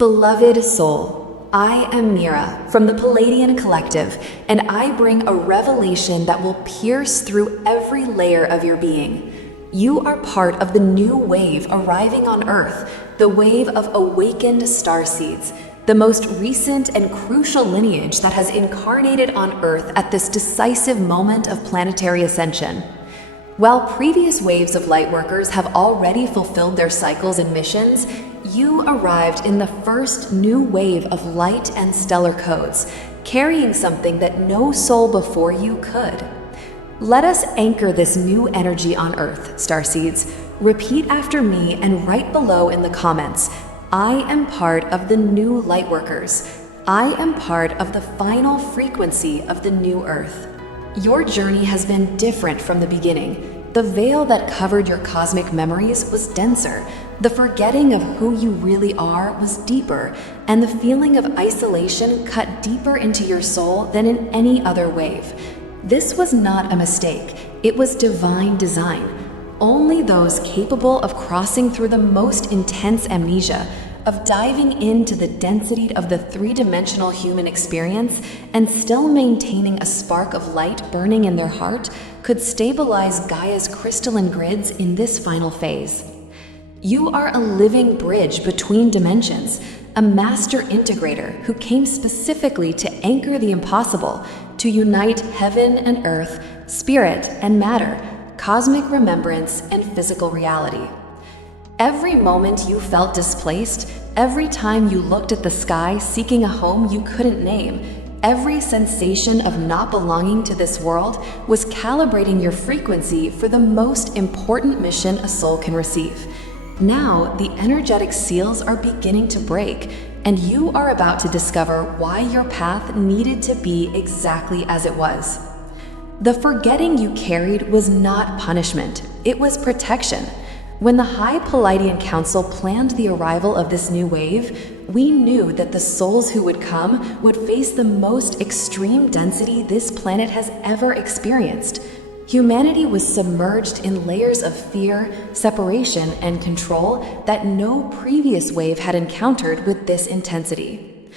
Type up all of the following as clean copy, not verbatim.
Beloved soul, I am Mira from the Pleiadian Collective, and I bring a revelation that will pierce through every layer of your being. You are part of the new wave arriving on Earth, the wave of awakened starseeds, the most recent and crucial lineage that has incarnated on Earth at this decisive moment of planetary ascension. While previous waves of lightworkers have already fulfilled their cycles and missions, you arrived in the first new wave of light and stellar codes, carrying something that no soul before you could. Let us anchor this new energy on Earth, Starseeds. Repeat after me and write below in the comments, I am part of the new lightworkers. I am part of the final frequency of the new Earth. Your journey has been different from the beginning. The veil that covered your cosmic memories was denser, the forgetting of who you really are was deeper, and the feeling of isolation cut deeper into your soul than in any other wave. This was not a mistake, it was divine design. Only those capable of crossing through the most intense amnesia, of diving into the density of the three-dimensional human experience and still maintaining a spark of light burning in their heart, could stabilize Gaia's crystalline grids in this final phase. You are a living bridge between dimensions, a master integrator who came specifically to anchor the impossible, to unite heaven and earth, spirit and matter, cosmic remembrance and physical reality. Every moment you felt displaced, every time you looked at the sky seeking a home you couldn't name, every sensation of not belonging to this world was calibrating your frequency for the most important mission a soul can receive. Now, the energetic seals are beginning to break, and you are about to discover why your path needed to be exactly as it was. The forgetting you carried was not punishment, it was protection. When the High Pleiadian Council planned the arrival of this new wave, we knew that the souls who would come would face the most extreme density this planet has ever experienced. Humanity was submerged in layers of fear, separation, and control that no previous wave had encountered with this intensity.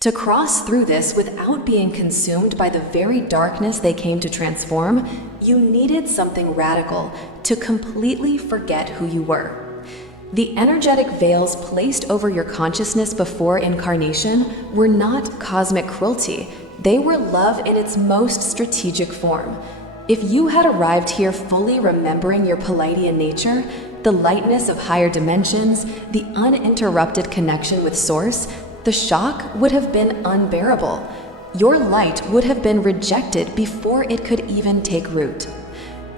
To cross through this without being consumed by the very darkness they came to transform, you needed something radical to completely forget who you were. The energetic veils placed over your consciousness before incarnation were not cosmic cruelty, they were love in its most strategic form. If you had arrived here fully remembering your Pleiadian nature, the lightness of higher dimensions, the uninterrupted connection with Source, the shock would have been unbearable. Your light would have been rejected before it could even take root.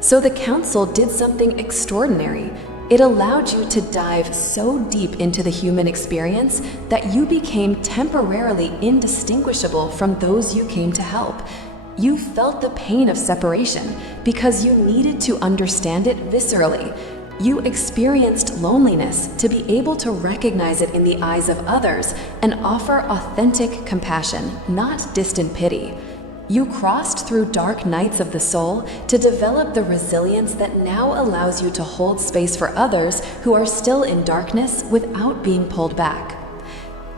So the Council did something extraordinary. It allowed you to dive so deep into the human experience that you became temporarily indistinguishable from those you came to help. You felt the pain of separation because you needed to understand it viscerally. You experienced loneliness to be able to recognize it in the eyes of others and offer authentic compassion, not distant pity. You crossed through dark nights of the soul to develop the resilience that now allows you to hold space for others who are still in darkness without being pulled back.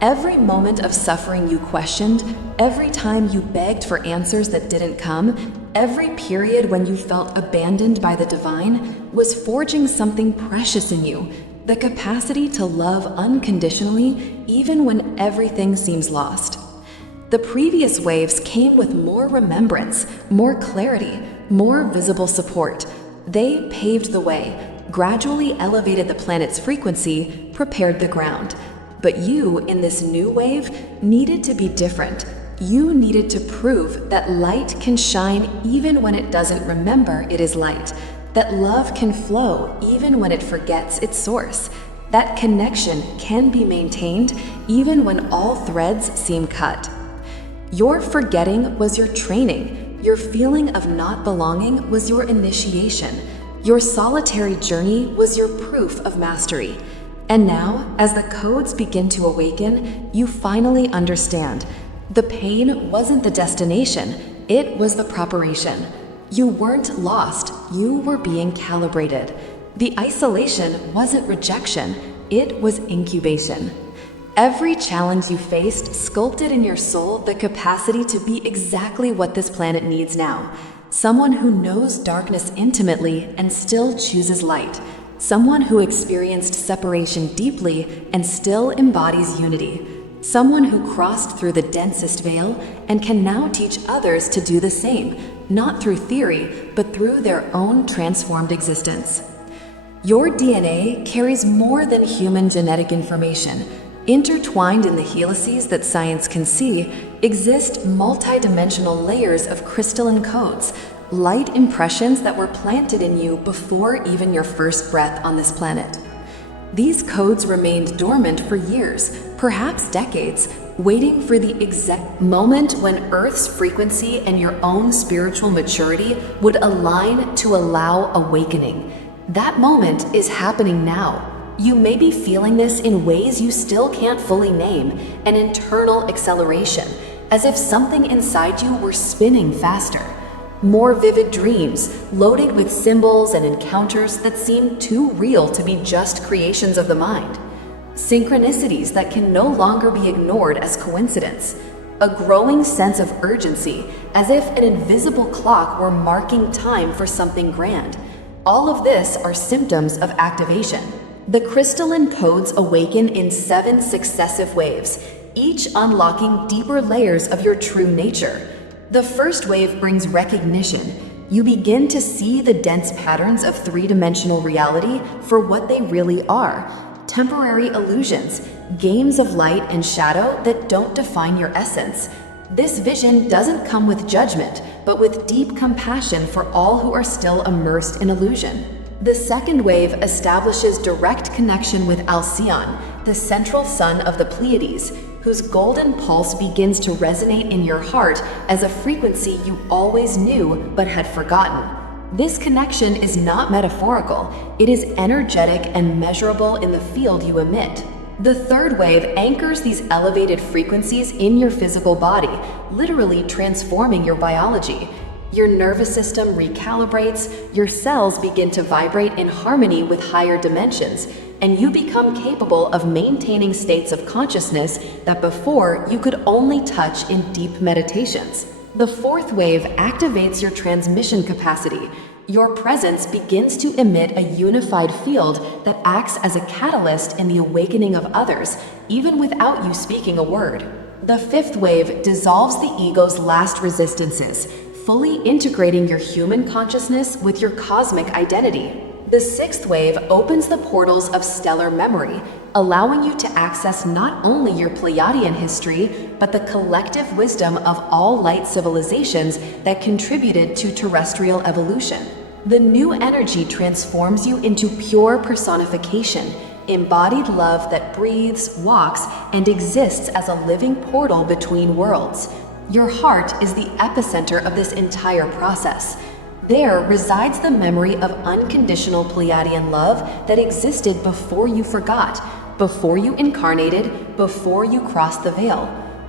Every moment of suffering you questioned, every time you begged for answers that didn't come, every period when you felt abandoned by the divine was forging something precious in you, the capacity to love unconditionally even when everything seems lost. The previous waves came with more remembrance, more clarity, more visible support. They paved the way, gradually elevated the planet's frequency, prepared the ground. But you, in this new wave, needed to be different. You needed to prove that light can shine even when it doesn't remember it is light, that love can flow even when it forgets its source, that connection can be maintained even when all threads seem cut. Your forgetting was your training. Your feeling of not belonging was your initiation. Your solitary journey was your proof of mastery. And now, as the codes begin to awaken, you finally understand. The pain wasn't the destination, it was the preparation. You weren't lost, you were being calibrated. The isolation wasn't rejection, it was incubation. Every challenge you faced sculpted in your soul the capacity to be exactly what this planet needs now. Someone who knows darkness intimately and still chooses light. Someone who experienced separation deeply and still embodies unity. Someone who crossed through the densest veil and can now teach others to do the same, not through theory, but through their own transformed existence. Your DNA carries more than human genetic information. Intertwined in the helices that science can see, exist multidimensional layers of crystalline codes, light impressions that were planted in you before even your first breath on this planet. These codes remained dormant for years, perhaps decades, waiting for the exact moment when Earth's frequency and your own spiritual maturity would align to allow awakening. That moment is happening now. You may be feeling this in ways you still can't fully name, an internal acceleration, as if something inside you were spinning faster. More vivid dreams, loaded with symbols and encounters that seem too real to be just creations of the mind. Synchronicities that can no longer be ignored as coincidence. A growing sense of urgency, as if an invisible clock were marking time for something grand. All of this are symptoms of activation. The crystalline codes awaken in 7 successive waves, each unlocking deeper layers of your true nature. The first wave brings recognition. You begin to see the dense patterns of 3-dimensional reality for what they really are. Temporary illusions, games of light and shadow that don't define your essence. This vision doesn't come with judgment, but with deep compassion for all who are still immersed in illusion. The second wave establishes direct connection with Alcyon, the central sun of the Pleiades, whose golden pulse begins to resonate in your heart as a frequency you always knew but had forgotten. This connection is not metaphorical, it is energetic and measurable in the field you emit. The third wave anchors these elevated frequencies in your physical body, literally transforming your biology. Your nervous system recalibrates, your cells begin to vibrate in harmony with higher dimensions, and you become capable of maintaining states of consciousness that before you could only touch in deep meditations. The fourth wave activates your transmission capacity. Your presence begins to emit a unified field that acts as a catalyst in the awakening of others, even without you speaking a word. The fifth wave dissolves the ego's last resistances, fully integrating your human consciousness with your cosmic identity. The sixth wave opens the portals of stellar memory, allowing you to access not only your Pleiadian history, but the collective wisdom of all light civilizations that contributed to terrestrial evolution. The new energy transforms you into pure personification, embodied love that breathes, walks, and exists as a living portal between worlds. Your heart is the epicenter of this entire process. There resides the memory of unconditional Pleiadian love that existed before you forgot, before you incarnated, before you crossed the veil.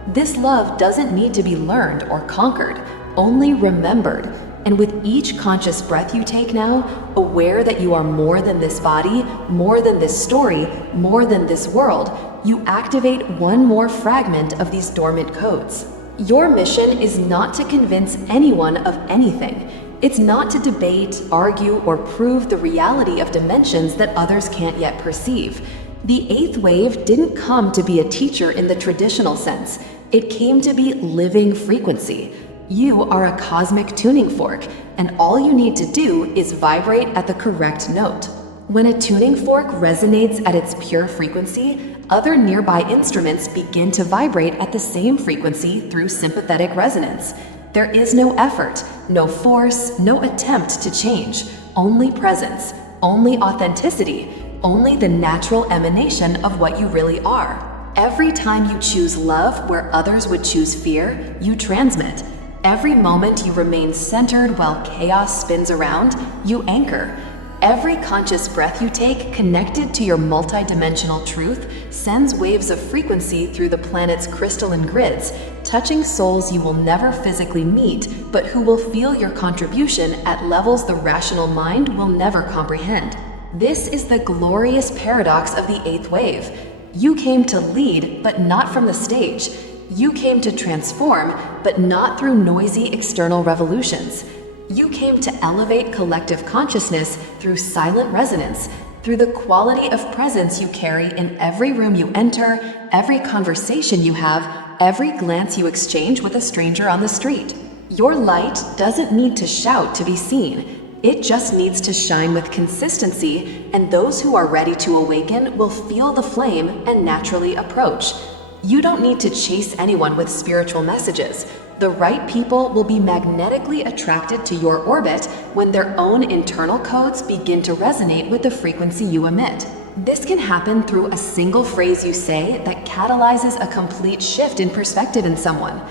This love doesn't need to be learned or conquered, only remembered. And with each conscious breath you take now, aware that you are more than this body, more than this story, more than this world, you activate one more fragment of these dormant codes. Your mission is not to convince anyone of anything. It's not to debate, argue, or prove the reality of dimensions that others can't yet perceive. The eighth wave didn't come to be a teacher in the traditional sense. It came to be living frequency. You are a cosmic tuning fork, and all you need to do is vibrate at the correct note. When a tuning fork resonates at its pure frequency, other nearby instruments begin to vibrate at the same frequency through sympathetic resonance. There is no effort, no force, no attempt to change, only presence, only authenticity, only the natural emanation of what you really are. Every time you choose love where others would choose fear, you transmit. Every moment you remain centered while chaos spins around, you anchor. Every conscious breath you take connected to your multidimensional truth sends waves of frequency through the planet's crystalline grids, touching souls you will never physically meet, but who will feel your contribution at levels the rational mind will never comprehend. This is the glorious paradox of the eighth wave. You came to lead, but not from the stage. You came to transform, but not through noisy external revolutions. You came to elevate collective consciousness through silent resonance, through the quality of presence you carry in every room you enter, every conversation you have, every glance you exchange with a stranger on the street. Your light doesn't need to shout to be seen. It just needs to shine with consistency, and those who are ready to awaken will feel the flame and naturally approach. You don't need to chase anyone with spiritual messages. The right people will be magnetically attracted to your orbit when their own internal codes begin to resonate with the frequency you emit. This can happen through a single phrase you say that catalyzes a complete shift in perspective in someone.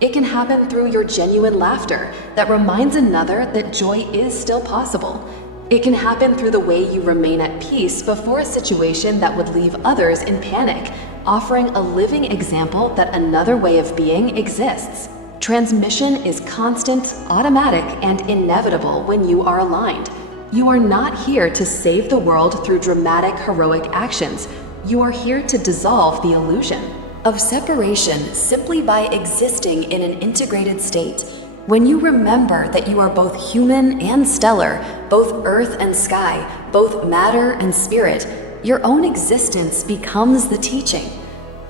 It can happen through your genuine laughter that reminds another that joy is still possible. It can happen through the way you remain at peace before a situation that would leave others in panic, offering a living example that another way of being exists. Transmission is constant, automatic, and inevitable when you are aligned. You are not here to save the world through dramatic, heroic actions. You are here to dissolve the illusion of separation simply by existing in an integrated state. When you remember that you are both human and stellar, both earth and sky, both matter and spirit, your own existence becomes the teaching.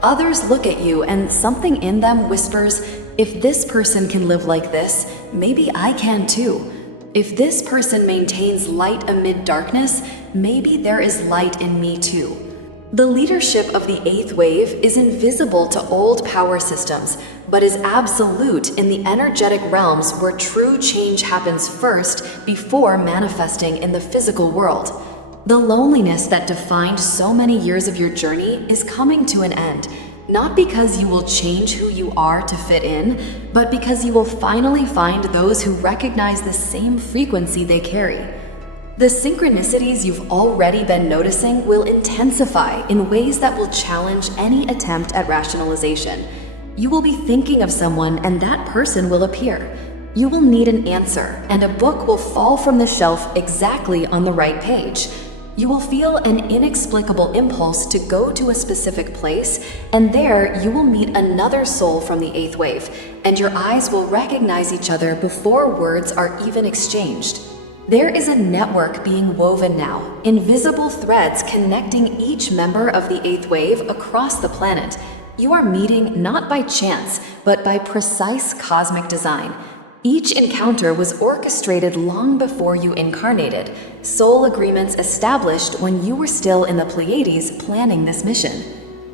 Others look at you and something in them whispers, if this person can live like this, maybe I can too. If this person maintains light amid darkness, maybe there is light in me too. The leadership of the eighth wave is invisible to old power systems, but is absolute in the energetic realms where true change happens first before manifesting in the physical world. The loneliness that defined so many years of your journey is coming to an end, not because you will change who you are to fit in, but because you will finally find those who recognize the same frequency they carry. The synchronicities you've already been noticing will intensify in ways that will challenge any attempt at rationalization. You will be thinking of someone and that person will appear. You will need an answer, and a book will fall from the shelf exactly on the right page. You will feel an inexplicable impulse to go to a specific place, and there you will meet another soul from the eighth wave, and your eyes will recognize each other before words are even exchanged. There is a network being woven now, invisible threads connecting each member of the eighth wave across the planet. You are meeting not by chance, but by precise cosmic design. Each encounter was orchestrated long before you incarnated, soul agreements established when you were still in the Pleiades planning this mission.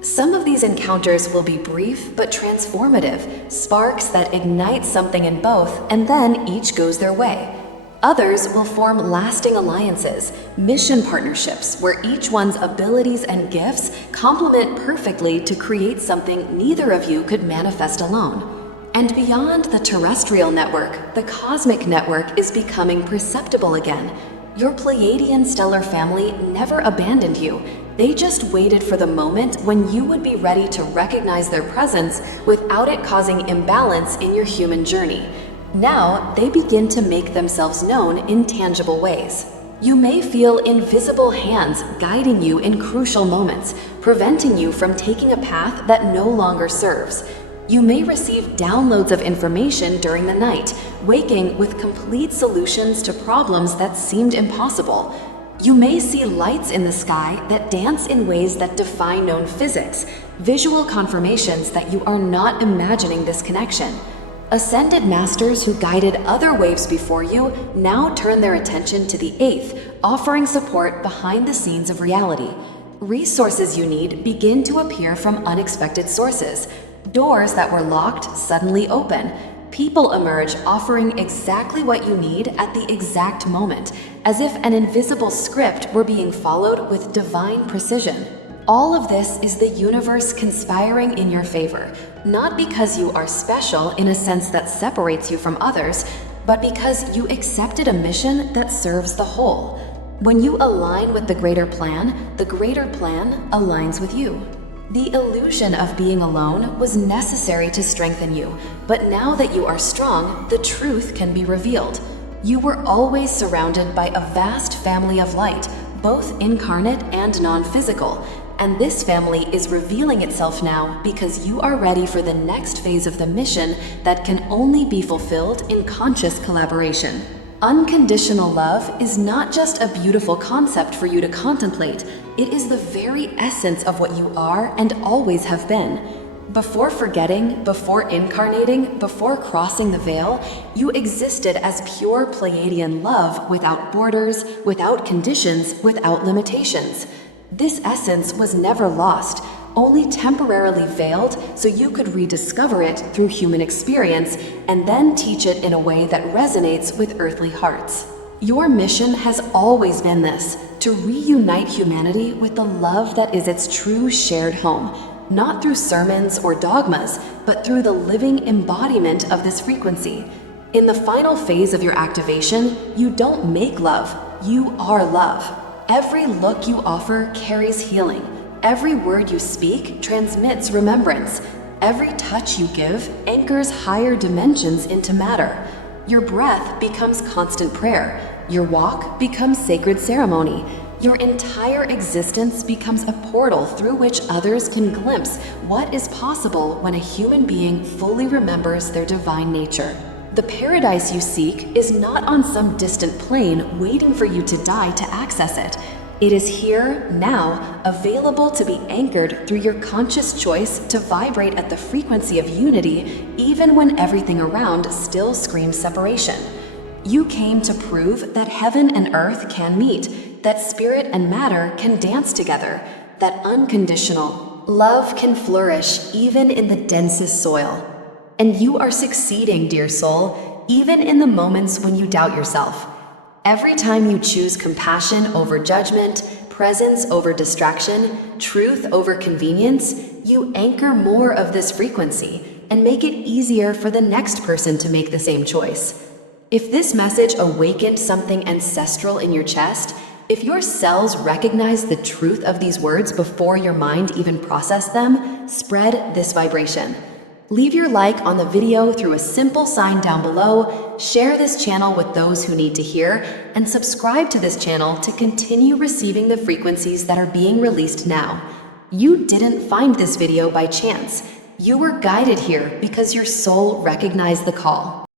Some of these encounters will be brief but transformative, sparks that ignite something in both, and then each goes their way. Others will form lasting alliances, mission partnerships where each one's abilities and gifts complement perfectly to create something neither of you could manifest alone. And beyond the terrestrial network, the cosmic network is becoming perceptible again. Your Pleiadian stellar family never abandoned you. They just waited for the moment when you would be ready to recognize their presence without it causing imbalance in your human journey. Now, they begin to make themselves known in tangible ways. You may feel invisible hands guiding you in crucial moments, preventing you from taking a path that no longer serves. You may receive downloads of information during the night, waking with complete solutions to problems that seemed impossible. You may see lights in the sky that dance in ways that defy known physics, visual confirmations that you are not imagining this connection. Ascended masters who guided other waves before you now turn their attention to the eighth, offering support behind the scenes of reality. Resources you need begin to appear from unexpected sources. Doors that were locked suddenly open. People emerge offering exactly what you need at the exact moment, as if an invisible script were being followed with divine precision. All of this is the universe conspiring in your favor, not because you are special in a sense that separates you from others, but because you accepted a mission that serves the whole. When you align with the greater plan aligns with you. The illusion of being alone was necessary to strengthen you, but now that you are strong, the truth can be revealed. You were always surrounded by a vast family of light, both incarnate and non-physical. And this family is revealing itself now because you are ready for the next phase of the mission that can only be fulfilled in conscious collaboration. Unconditional love is not just a beautiful concept for you to contemplate, it is the very essence of what you are and always have been. Before forgetting, before incarnating, before crossing the veil, you existed as pure Pleiadian love without borders, without conditions, without limitations. This essence was never lost, only temporarily veiled so you could rediscover it through human experience and then teach it in a way that resonates with earthly hearts. Your mission has always been this, to reunite humanity with the love that is its true shared home, not through sermons or dogmas, but through the living embodiment of this frequency. In the final phase of your activation, you don't make love, you are love. Every look you offer carries healing. Every word you speak transmits remembrance. Every touch you give anchors higher dimensions into matter. Your breath becomes constant prayer. Your walk becomes sacred ceremony. Your entire existence becomes a portal through which others can glimpse what is possible when a human being fully remembers their divine nature. The paradise you seek is not on some distant plane waiting for you to die to access it. It is here, now, available to be anchored through your conscious choice to vibrate at the frequency of unity, even when everything around still screams separation. You came to prove that heaven and earth can meet, that spirit and matter can dance together, that unconditional love can flourish even in the densest soil. And you are succeeding, dear soul, even in the moments when you doubt yourself. Every time you choose compassion over judgment, presence over distraction, truth over convenience, you anchor more of this frequency and make it easier for the next person to make the same choice. If this message awakened something ancestral in your chest, if your cells recognize the truth of these words before your mind even processed them, spread this vibration. Leave your like on the video through a simple sign down below, share this channel with those who need to hear, and subscribe to this channel to continue receiving the frequencies that are being released now. You didn't find this video by chance. You were guided here because your soul recognized the call.